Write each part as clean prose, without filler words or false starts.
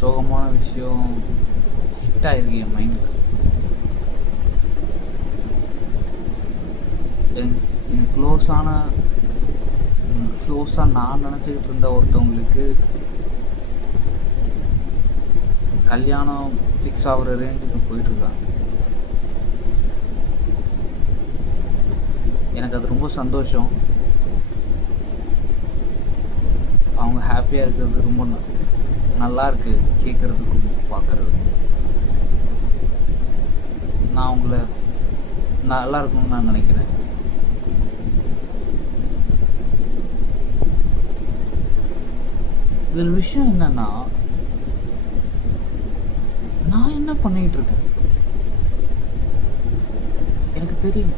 சோகமான விஷயம் ஹிட் ஆகிருக்கு என் மைண்டில். எனக்கு க்ளோஸாக நான் நினச்சிக்கிட்டு இருந்த ஒருத்தவங்களுக்கு கல்யாணம் ஃபிக்ஸ் ஆகிற ரேஞ்சுக்கு போயிட்டுருக்காங்க. எனக்கு அது ரொம்ப சந்தோஷம். அவங்க ஹாப்பியாக இருக்கிறது ரொம்ப நல்லா இருக்குது கேட்குறதுக்கும் பார்க்குறதுக்கும். நான் அவங்கள நல்லா இருக்கணும்னு நான் நினைக்கிறேன். இதில் விஷயம் என்னன்னா, நான் என்ன பண்ணிக்கிட்டு இருக்கேன் எனக்கு தெரியும்.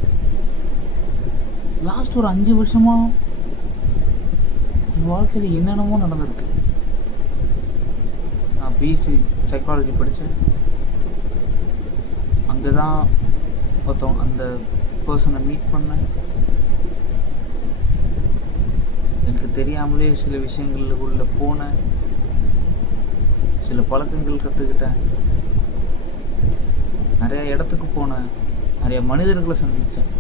லாஸ்ட் ஒரு 5 வருஷமாக என் வாழ்க்கையில் என்னென்னமோ நடந்திருக்கு. நான் பிஎஸ்சி சைக்காலஜி படித்தேன். அங்கே தான் அந்த பர்சனை மீட் பண்ணேன். எனக்கு தெரியாமலே சில விஷயங்களுக்குள்ளே போனேன். சில பழக்கங்கள் கற்றுக்கிட்டேன். நிறையா இடத்துக்கு போனேன். நிறைய மனிதர்களை சந்தித்தேன்.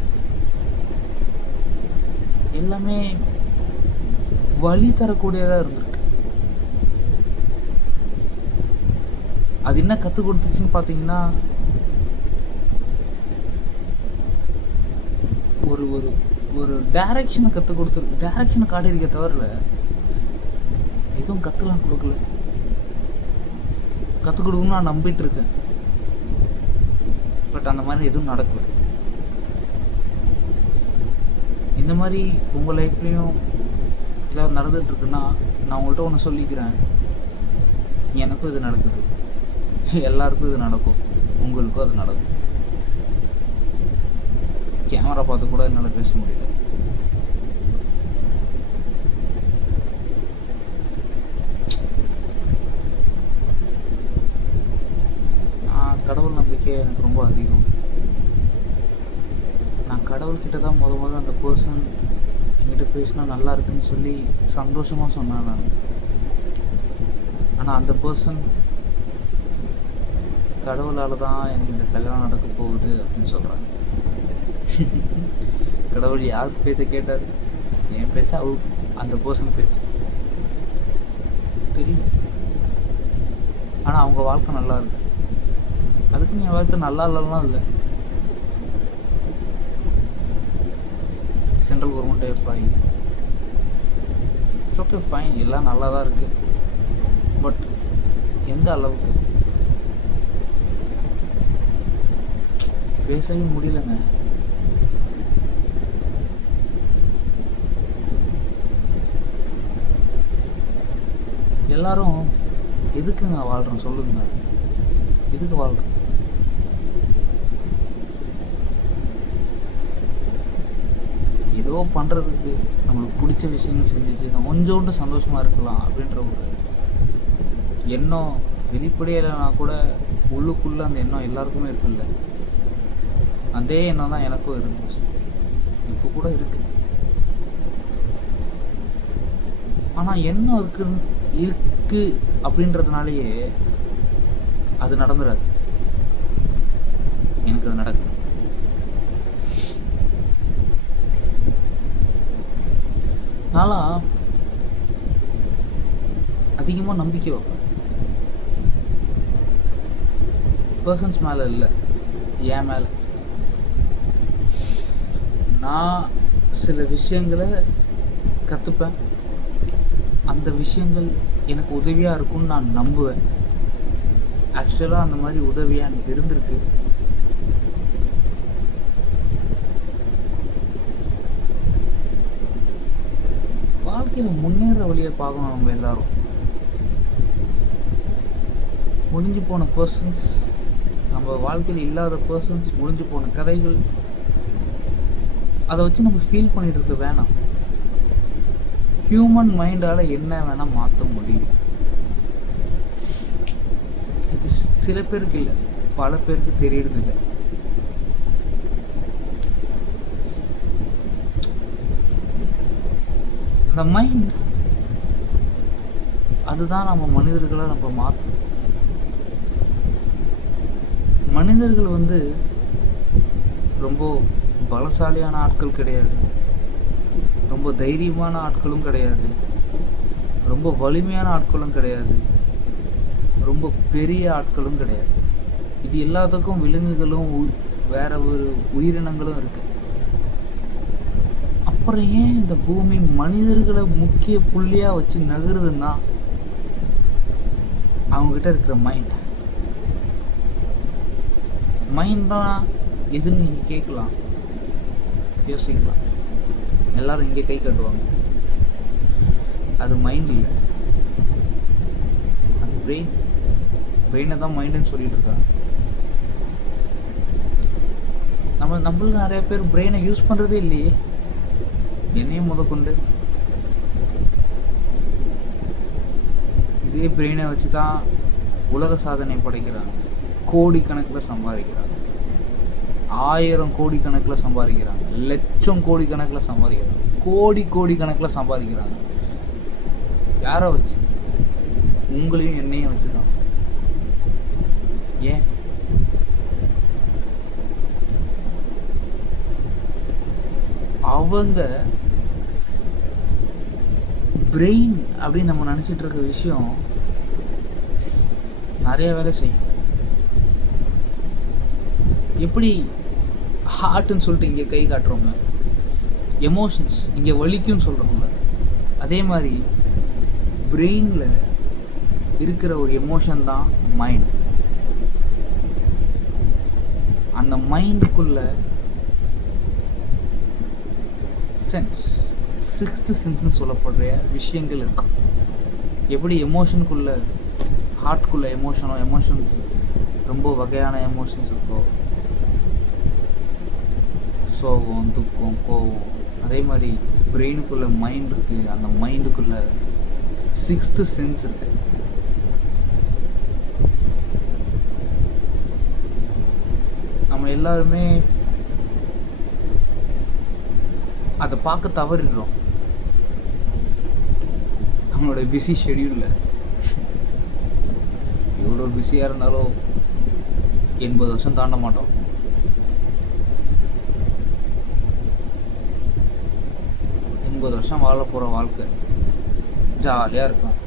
எல்லாமே வழி தரக்கூடியதாக இருந்திருக்கு. அது என்ன கற்றுக் கொடுத்துச்சுன்னு பார்த்தீங்கன்னா, ஒரு ஒரு ஒரு டைரக்ஷனை கற்றுக் கொடுத்துருக்கு. டைரக்ஷனை காட்டியிருக்க தவிர எதுவும் கற்றுலாம் கொடுக்கல. கற்றுக் கொடுக்கணும்னு நான் நம்பிட்டு இருக்கேன். பட் அந்த மாதிரி எதுவும் நடக்கல. இந்த மாதிரி உங்கள் லைஃப்லேயும் ஏதாவது நடந்துகிட்ருக்குன்னா நான் உங்கள்கிட்ட ஒன்று சொல்லிக்கிறேன். எனக்கும் இது நடக்குது, எல்லாருக்கும் இது நடக்கும், உங்களுக்கும் அது நடக்கும். கேமரா பார்த்து கூட என்னால் பேச முடியல. கடவுள் நம்பிக்கை எனக்கு ரொம்ப அதிகம். நான் கடவுள்கிட்ட தான் முதல்ல அந்த பர்சன் என்கிட்ட பேசினா நல்லா இருக்குன்னு சொல்லி சந்தோஷமாக சொன்னேன் நான். ஆனால் அந்த பர்சன் கடவுளால் தான் எனக்கு இந்த கல்யாணம் நடக்க போகுது அப்படின்னு சொல்கிறாங்க. கடவுள் யார் பேச்சை கேட்டார்? என் பேச்சா அந்த பர்சன் பேச்சு தெரியும். ஆனால் அவங்க வாழ்க்கை நல்லா இருக்கு. அதுக்கு என் வாழ்க்கை நல்லா இல்லைலாம் இல்லை. Central government employee, it's okay, fine, எல்லாம் நல்லா தான் இருக்குது. பட் எந்த அளவுக்கு பேசவே முடியலங்க. எல்லாரும் எதுக்குங்க வாழ்கிறோம் சொல்லுங்க? எதுக்கு வாழ்கிறோம்? ஏதோ பண்ணுறதுக்கு நம்மளுக்கு பிடிச்ச விஷயங்கள் செஞ்சிச்சு கொஞ்சோண்டு சந்தோஷமாக இருக்கலாம் அப்படின்ற ஒரு எண்ணம் வெளிப்படையிலனா கூட உள்ளுக்குள்ளே அந்த எண்ணம் எல்லாருக்குமே இருக்குல்ல. அதே எண்ணம் தான் எனக்கும் இருந்துச்சு, இப்போ கூட இருக்குது. ஆனால் எண்ணம் இருக்கு அப்படின்றதுனாலேயே அது நடந்துடாது. எனக்கு அது நடக்குது. நான்லாம் அதிகமாக நம்பிக்கை வைப்பேன். பர்சன்ஸ் மேலே இல்லை, என் மேலே. நான் சில விஷயங்களை கற்றுப்பேன். அந்த விஷயங்கள் எனக்கு உதவியாக இருக்கும்னு நான் நம்புவேன். ஆக்சுவலாக அந்த மாதிரி உதவியாக எனக்கு இருந்திருக்கு. வாழ்க்கையில் முன்னேற வழியை பார்க்கணும் நம்ம எல்லாரும். முடிஞ்சு போன பர்சன்ஸ், நம்ம வாழ்க்கையில் இல்லாத பர்சன்ஸ், முடிஞ்சு போன கதைகள், அதை வச்சு நம்ம ஃபீல் பண்ணிட்டு இருக்க வேணாம். ஹியூமன் மைண்டால் என்ன வேணால் மாற்ற முடியும். இது சில பேருக்கு இல்லை, பல பேருக்கு தெரியறதில்லை. அந்த மைண்ட், அதுதான் நம்ம மனிதர்களை நம்ம மாற்றணும். மனிதர்கள் வந்து ரொம்ப பலசாலியான ஆட்கள் கிடையாது, ரொம்ப தைரியமான ஆட்களும் கிடையாது, ரொம்ப வலிமையான ஆட்களும் கிடையாது, ரொம்ப பெரிய ஆட்களும் கிடையாது. இது எல்லாத்துக்கும் விலங்குகளும் வேற ஒரு உயிரினங்களும் இருக்குது. அப்புறம் ஏன் இந்த பூமி மனிதர்களை முக்கிய புள்ளியாக வச்சு நகருதுன்னா அவங்ககிட்ட இருக்கிற மைண்ட்னா எதுன்னு நீங்கள் கேட்கலாம், யோசிக்கலாம். எல்லாரும் இங்கே கை கட்டுவாங்க. அது மைண்ட் இல்லை, அது பிரெயினை தான் மைண்டுன்னு சொல்லிட்டு இருக்காங்க. நம்மளுக்கு நிறைய பேர் பிரெயினை யூஸ் பண்ணுறதே இல்லையே, என்னையும் முதற்கொண்டு. இதே பிரெயினை வச்சு தான் உலக சாதனை படைக்கிறாங்க, கோடிக்கணக்கில் சம்பாதிக்கிறாங்க, 1000 கோடிக்கணக்கில் சம்பாதிக்கிறாங்க, லட்சம் கோடிக்கணக்கில் சம்பாதிக்கிறாங்க, கோடிக்கணக்கில் சம்பாதிக்கிறாங்க. யாரை வச்சு? உங்களையும் என்னையும் வச்சு தான். ஏன்? அவங்க பிரெயின் அப்படின்னு நம்ம நினச்சிட்டு இருக்க விஷயம் நிறைய வேலை செய்யும். எப்படி ஹார்ட்னு சொல்லிட்டு இங்கே கை காட்டுறோங்க, எமோஷன்ஸ் இங்கே வலிக்கும்னு சொல்கிறோம்ல, அதே மாதிரி பிரெயினில் இருக்கிற ஒரு எமோஷன் தான் மைண்ட். அந்த மைண்டுக்குள்ள சென்ஸ், 6th சென்ஸ்ன்னு சொல்லப்படுற விஷயங்கள் இருக்கும். எப்படி எமோஷனுக்குள்ள, ஹார்ட்குள்ளே எமோஷன்ஸ் ரொம்ப வகையான எமோஷன்ஸ் இருக்கோ, சோகம், துக்கம், கோபம், அதே மாதிரி பிரெயினுக்குள்ளே மைண்ட் இருக்குது. அந்த மைண்டுக்குள்ளே 6th சென்ஸ் இருக்குது. நம்ம எல்லாருமே அதை பார்க்க தவறிடுறோம் நம்மளோட பிஸி ஷெடியூலில். எவ்வளோ பிஸியாக இருந்தாலும் 80 வருஷம் தாண்ட மாட்டோம். வருஷம் வாழ போகிற வாழ்க்கை ஜாலியாக இருக்கலாம்.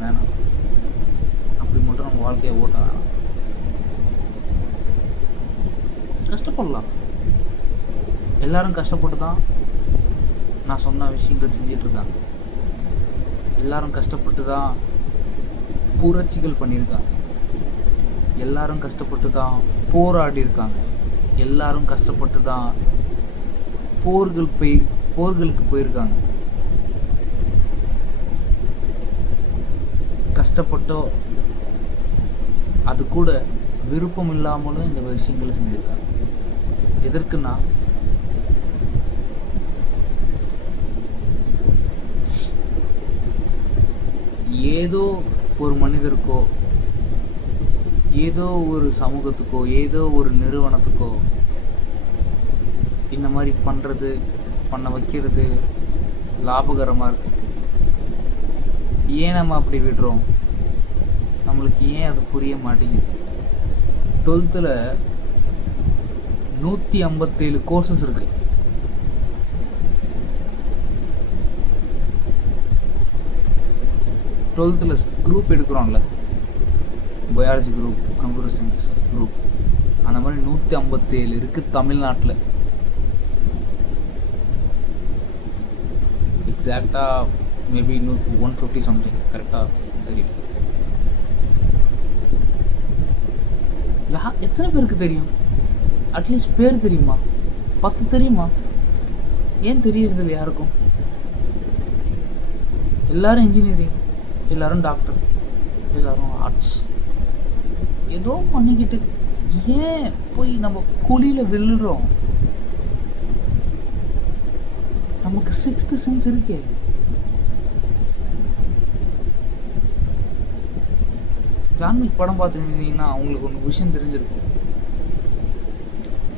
வேணாம், அப்படி மட்டும் நம்ம வாழ்க்கையை ஓட்ட வேணாம். கஷ்டப்படலாம். எல்லாரும் கஷ்டப்பட்டு தான் நான் சொன்ன விஷயங்கள் செஞ்சிட்ருக்காங்க. எல்லாரும் கஷ்டப்பட்டு தான் புரட்சிகள் பண்ணியிருக்காங்க. எல்லாரும் கஷ்டப்பட்டு தான் போராடி இருக்காங்க. எல்லாரும் கஷ்டப்பட்டு தான் போர்களுக்கு போயிருக்காங்க. கஷ்டப்பட்டோ அது கூட விருப்பம் இல்லாமலும் இந்த விஷயங்களை செஞ்சுருக்காங்க. எதற்குன்னா ஏதோ ஒரு மனிதருக்கோ, ஏதோ ஒரு சமூகத்துக்கோ, ஏதோ ஒரு நிறுவனத்துக்கோ இந்த மாதிரி பண்ண வைக்கிறது லாபகரமாக இருக்குது. ஏன் நம்ம அப்படி விடுறோம்? நம்மளுக்கு ஏன் அது புரிய மாட்டேங்குது? 12th 157 கோர்சஸ் இருக்குது. குரூப் எடுக்கிறோம்ல, biology group, computer science group, அந்த மாதிரி 157 இருக்குது தமிழ்நாட்டில். எக்ஸாக்டாக மேபி 150 சம்திங், கரெக்டாக தெரியல. எத்தனை பேருக்கு தெரியும்? அட்லீஸ்ட் பேர் தெரியுமா? 10 தெரியுமா? ஏன் தெரியறதில்ல யாருக்கும்? எல்லாரும் இன்ஜினியரிங், எல்லாரும் டாக்டர், எல்லாரும் ஆர்ட்ஸ், ஏதோ பண்ணிக்கிட்டு ஏன் போய் நம்ம குழியில் விழுறோம்? நமக்கு 6th சென்ஸ் இருக்கே. ஜான்விக் படம் பார்த்துருந்தீங்கன்னா உங்களுக்கு ஒன்று விஷயம் தெரிஞ்சிருக்கும்.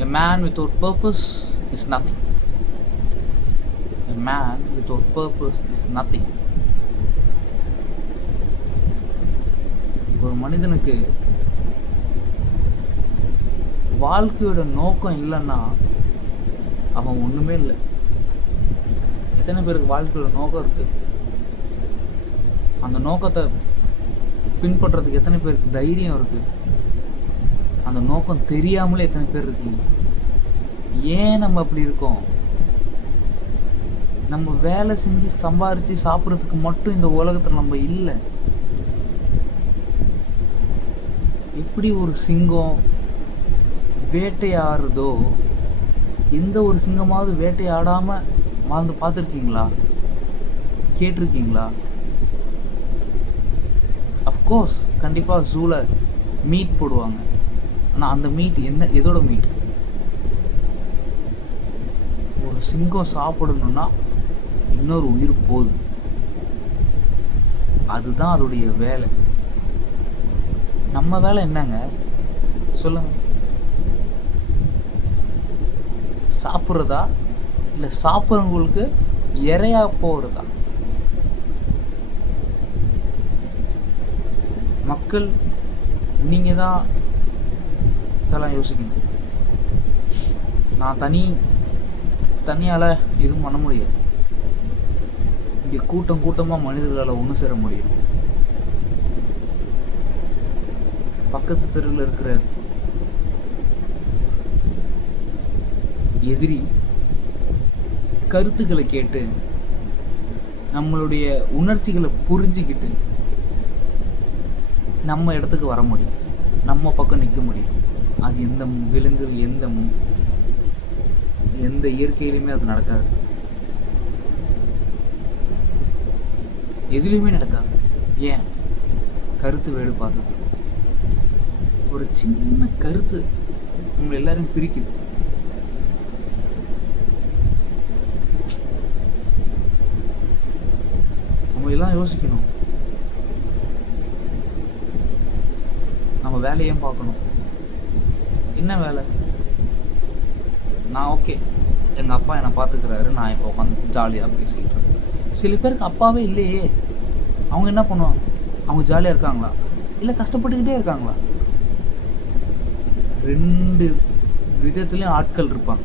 A man without purpose is nothing. A man without purpose is nothing. ஒரு மனிதனுக்கு வாழ்க்கையோட நோக்கம் இல்லைன்னா அவன் ஒன்றுமே இல்லை. எத்தனை பேருக்கு வாழ்க்கையோட நோக்கம் இருக்குது? அந்த நோக்கத்தை பின்பற்றுறதுக்கு எத்தனை பேருக்கு தைரியம் இருக்குது? அந்த நோக்கம் தெரியாமலே எத்தனை பேர் இருக்கீங்க? ஏன் நம்ம அப்படி இருக்கோம்? நம்ம வேலை செஞ்சு சம்பாரித்து சாப்பிட்றதுக்கு மட்டும் இந்த உலகத்தில் நம்ம இல்லை. எப்படி ஒரு சிங்கம் வேட்டையாடுறதோ, எந்த ஒரு சிங்கமாவது வேட்டையாடாமல் வாழ்ந்து பார்த்துருக்கீங்களா? கேட்டிருக்கீங்களா? அஃப்கோர்ஸ் கண்டிப்பாக ஜூவில் மீட் போடுவாங்க. ஆனால் அந்த மீட் எதோட மீட்? ஒரு சிங்கம் சாப்பிடணுன்னா இன்னொரு உயிர் போகுது. அதுதான் அதோடைய வேலை. நம்ம வேலை என்னங்க சொல்லுங்க? சாப்பிட்றதா இல்லை சாப்பிட்றவங்களுக்கு இறையா போகிறதா? மக்கள் நீங்கள் தான் இதெல்லாம் யோசிக்கணும். நான் தனியால் எதுவும் பண்ண முடியாது. இங்கே கூட்டமாக மனிதர்களால் ஒன்று சேர முடியும். பக்கத்து தெருவில் இருக்கிற எதிரி கருத்துக்களை கேட்டு நம்மளுடைய உணர்ச்சிகளை புரிஞ்சுக்கிட்டு நம்ம இடத்துக்கு வர முடியும், நம்ம பக்கம் நிற்க முடியும். அது எந்த விலங்கு எந்த இயற்கையிலுமே அது நடக்காது, எதுலேயுமே நடக்காது. ஏன்? கருத்து வேறுபாடு. ஒரு சின்ன கருத்து உங்களை எல்லாரும் பிரிக்குது. நம்ம எல்லாம் யோசிக்கணும். நம்ம வேலையும் பார்க்கணும். என்ன வேலை? நான் ஓகே, எங்கள் அப்பா என்னை பார்த்துக்கிறாரு, நான் இப்போ உட்காந்து ஜாலியாக பேசிக்கிட்டு இருக்கேன். சில பேருக்கு அப்பாவே இல்லையே, அவங்க என்ன பண்ணுவாங்க? அவங்க ஜாலியாக இருக்காங்களா இல்லை கஷ்டப்பட்டுக்கிட்டே இருக்காங்களா? ரெண்டு விதத்துலேயும் ஆட்கள் இருப்பாங்க.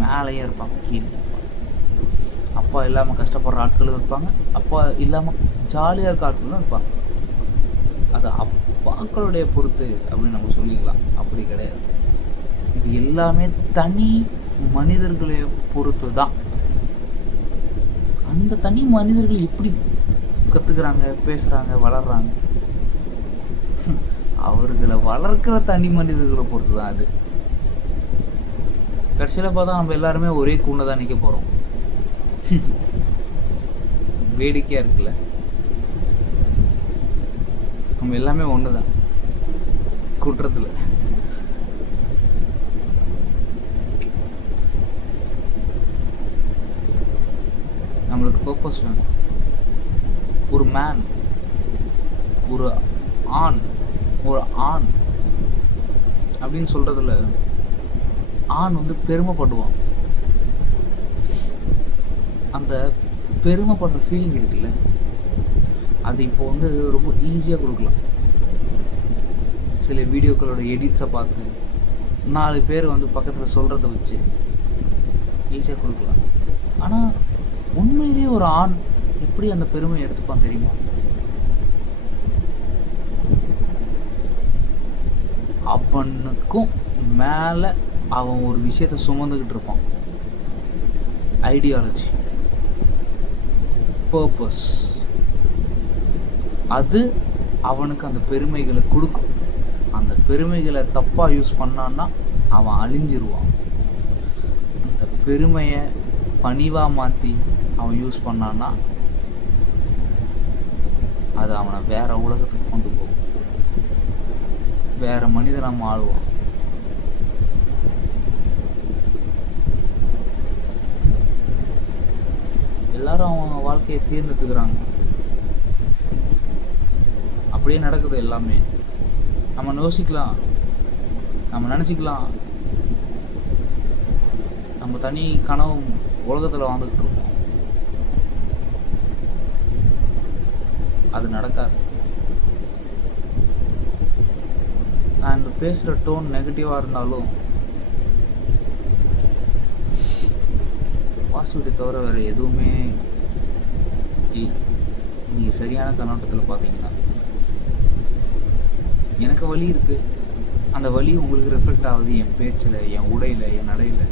மேலேயே இருப்பாங்க, கீழே இருப்பாங்க. அப்பா இல்லாமல் கஷ்டப்படுற ஆட்களும் இருப்பாங்க, அப்பா இல்லாமல் ஜாலியாக இருக்க ஆட்களும் இருப்பாங்க. அது அப்பாக்களுடைய பொறுத்து அப்படின்னு நம்ம சொல்லிக்கலாம். அப்படி கிடையாது. இது எல்லாமே தனி மனிதர்களை பொறுத்து தான். அந்த தனி மனிதர்கள் எப்படி கற்றுக்குறாங்க, பேசுகிறாங்க, வளர்கிறாங்க, அவர்களை வளர்க்குற தனி மனிதர்களை பொறுத்து தான் அது. கடைசியில் பார்த்தா நம்ம எல்லாருமே ஒரே கூண்டில் தான் நிற்க போகிறோம். வேடிக்கையாக இருக்குல்ல? நம்ம எல்லாமே ஒன்று தான் குற்றத்தில். நம்மளுக்கு பர்பஸ் வேணும். ஒரு மேன், ஒரு ஆண் அப்படின்னு சொல்கிறதுல ஆண் வந்து பெருமைப்படுவான். அந்த பெருமைப்படுற ஃபீலிங் இருக்குல்ல, அது இப்போ வந்து ரொம்ப ஈஸியாக கொடுக்கலாம். சில வீடியோக்களோட எடிட்ஸை பார்த்து 4 பேர் வந்து பக்கத்தில் சொல்கிறத வச்சு ஈஸியாக கொடுக்கலாம். ஆனால் உண்மையிலேயே ஒரு ஆண் எப்படி அந்த பெருமையை எடுத்துப்பான் தெரியுமா? அவனுக்கும் மேலே அவன் ஒரு விஷயத்தை சுமந்துக்கிட்டு இருப்பான். Ideology, purpose. அது அவனுக்கு அந்த பெருமைகளை கொடுக்கும். அந்த பெருமைகளை தப்பாக யூஸ் பண்ணான்னா அவன் அழிஞ்சிருவான். அந்த பெருமையை பணிவாக மாற்றி அவன் யூஸ் பண்ணான்னா அது அவனை வேற உலகத்துக்கு கொண்டு போகும். வேற மனிதன் நம்ம ஆளுவான். எல்லாரும் அவங்க வாழ்க்கையை தேர்ந்தெடுத்துக்கிறாங்க. அப்படியே நடக்குது எல்லாமே. நம்ம யோசிக்கலாம், நம்ம நினச்சிக்கலாம் நம்ம தனி கனவு உலகத்தில் வாழ்ந்துக்கிட்டு இருக்கோம். அது நடக்காது. நான் இந்த பேசுகிற டோன் நெகட்டிவாக இருந்தாலும் பாசிட்டிவிட்டி தவிர வேறு எதுவுமே இல்லை. நீங்கள் சரியான கண்ணோட்டத்தில் பார்த்தீங்கன்னா எனக்கு வலி இருக்குது, அந்த வலி உங்களுக்கு ரிஃப்ளெக்ட் ஆகுது என் பேச்சில், என் உடையில், என் நடையில்,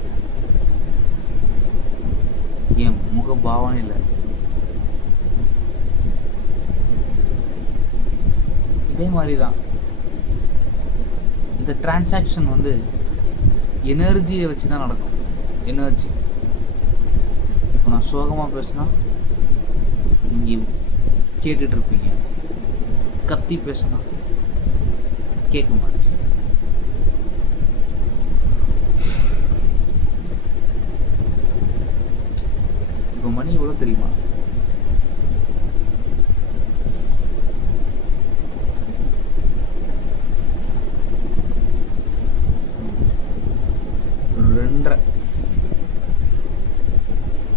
என் முக பாவனையில். இதே மாதிரி தான் இந்த டிரான்சாக்ஷன் வந்து எனர்ஜியை வச்சு தான் நடக்கும். எனர்ஜி. இப்போ நான் சோகமாக பேசுனா நீங்கள் கேட்டுட்ருப்பீங்க, கத்தி பேசுனா கேட்க மாட்டேன். இப்போ மணி எவ்வளோ தெரியுமா?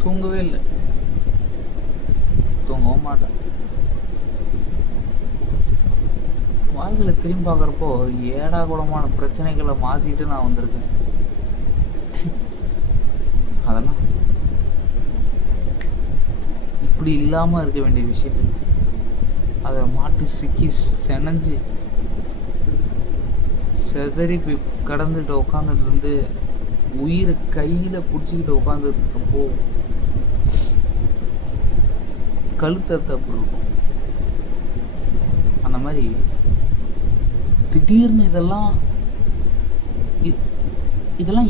தூங்கவே இல்லை, தூங்கவும் மாட்டேன். வாழ்க்கையில் திரும்பி பார்க்குறப்போ ஏடா கூடமான பிரச்சனைகளை மாற்றிட்டு நான் வந்திருக்கேன். அதெல்லாம் இப்படி இல்லாமல் இருக்க வேண்டிய விஷயங்கள் அதை மாட்டி சிக்கி செனஞ்சு செதறி போய் கடந்துட்டு உட்காந்துட்டு இருந்து உயிரை கையில் பிடிச்சிக்கிட்டு உட்காந்துட்டு இருக்கப்போ கழுத்தத்தை இருக்கும். அந்த மாதிரி திடீர்னு இதெல்லாம்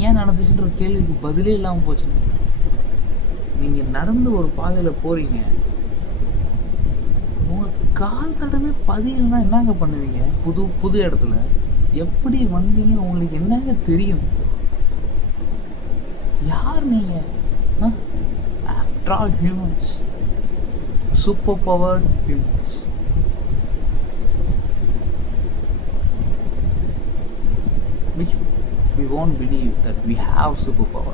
ஏன் நடந்துச்சுன்ற ஒரு கேள்விக்கு பதிலே இல்லாமல் போச்சுங்க. நீங்கள் நடந்து ஒரு பாதையில் போகிறீங்க, உங்கள் கால் தடமே பதியலைன்னா என்னங்க பண்ணுவீங்க? புது இடத்துல எப்படி வந்தீங்கன்னு உங்களுக்கு என்னங்க தெரியும்? யார் நீங்கள்? After all humans, super power humans. which we won't believe that we have superpower.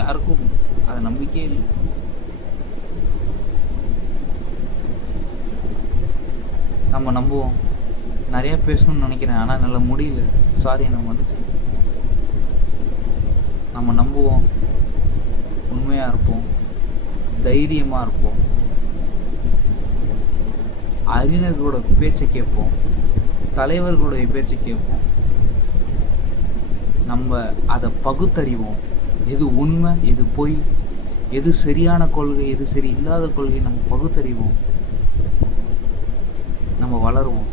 யாருக்கும் அது நம்பிக்கையே இல்லை. நம்ம நம்புவோம், நிறைய பேசணும்னு நினைக்கிறேன், ஆனால் என்னால் முடியல, சாரி நான் மன்னிச்சு. நம்ம நம்புவோம், உண்மையாக இருப்போம், தைரியமாக இருப்போம், அறிஞர்களோட பேச்சை கேட்போம், தலைவர்களுடைய பேச்சை கேட்போம். நம்ம அதை பகுத்தறிவோம், எது உண்மை எது பொய், எது சரியான கொள்கை எது சரி இல்லாத கொள்கை நம்ம பகுத்தறிவோம். நம்ம வளருவோம்.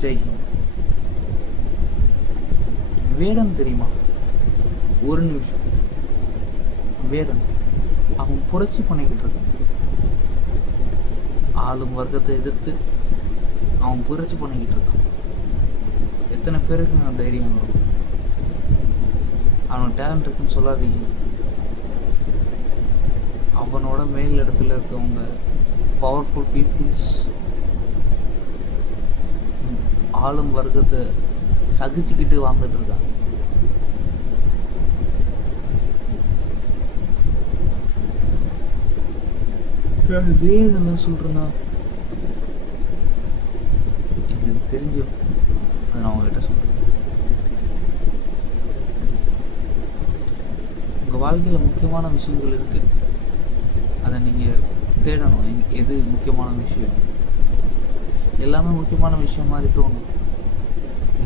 ஜெய் ஹிந்த். வேடன் தெரியுமா? ஒரு நிமிஷம். வேடன் அவன் புரட்சி பண்ணிக்கிட்டு இருக்கான். ஆளும் வர்க்கத்தை எதிர்த்து அவன் புரட்சி பண்ணிக்கிட்டு இருக்கான். எத்தனை பேருக்கு நான் தைரியம் வரும்? அவனுக்கு டேலண்ட் இருக்குன்னு சொல்லாதீங்க. அவனோட மேல் இடத்துல இருக்கவங்க பவர்ஃபுல் பீப்புள்ஸ் ஆளும் வர்க்கத்தை சகிச்சுக்கிட்டு வாழ்ந்துட்டு இருக்காங்க. என்ன சொல்றேன்னா எனக்கு தெரிஞ்சு அதை நான் உங்ககிட்ட சொல்றேன். உங்கள் வாழ்க்கையில் முக்கியமான விஷயங்கள் இருக்குது, அதை நீங்கள் தேடணும். எது முக்கியமான விஷயம்? எல்லாமே முக்கியமான விஷயம் மாதிரி தோணும்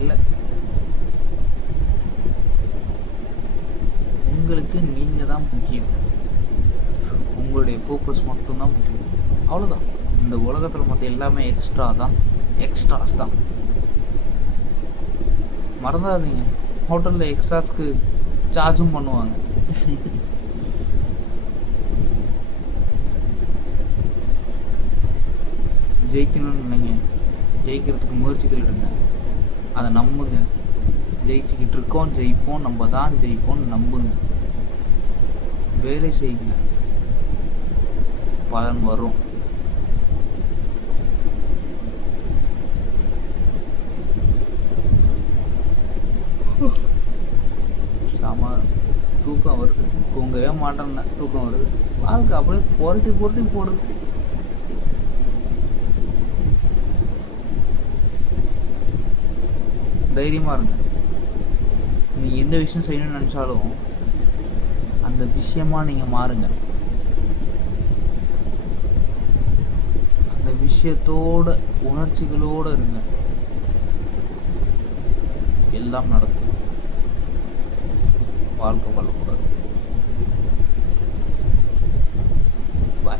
இல்லை. உங்களுக்கு நீங்கள் தான் முக்கியம், உங்களுடைய பர்பஸ் மட்டும்தான் முக்கியம். அவ்வளோதான். இந்த உலகத்தில் மற்ற எல்லாமே எக்ஸ்ட்ராஸ் தான். மறந்துடாதீங்க, ஹோட்டலில் எக்ஸ்ட்ராஸ்க்கு சார்ஜும் பண்ணுவாங்க. ஜெயிக்கணும்னு நினைங்க, ஜெயிக்கிறதுக்கு முயற்சிகள் எடுங்க, அதை நம்புங்க. ஜெயிச்சுக்கிட்டு இருக்கோம், ஜெயிப்போம், நம்ம தான் ஜெயிப்போம்னு நம்புங்க. வேலை செய்யுங்க, பலன் வரும். சாமா தூக்கம் வருது, தூங்கவே மாட்டேன்னா தூக்கம் வருது. வாழ்க்கை அப்படியே புரட்டி போடுது. தைரியமாக இருங்க. நீங்கள் எந்த விஷயம் செய்யணும்னு நினச்சாலும் அந்த விஷயமாக நீங்கள் மாறுங்க. அந்த விஷயத்தோட உணர்ச்சிகளோடு இருங்க. எல்லாம் நடக்கும். வாழ்க்கை வளமுடன். பாய்.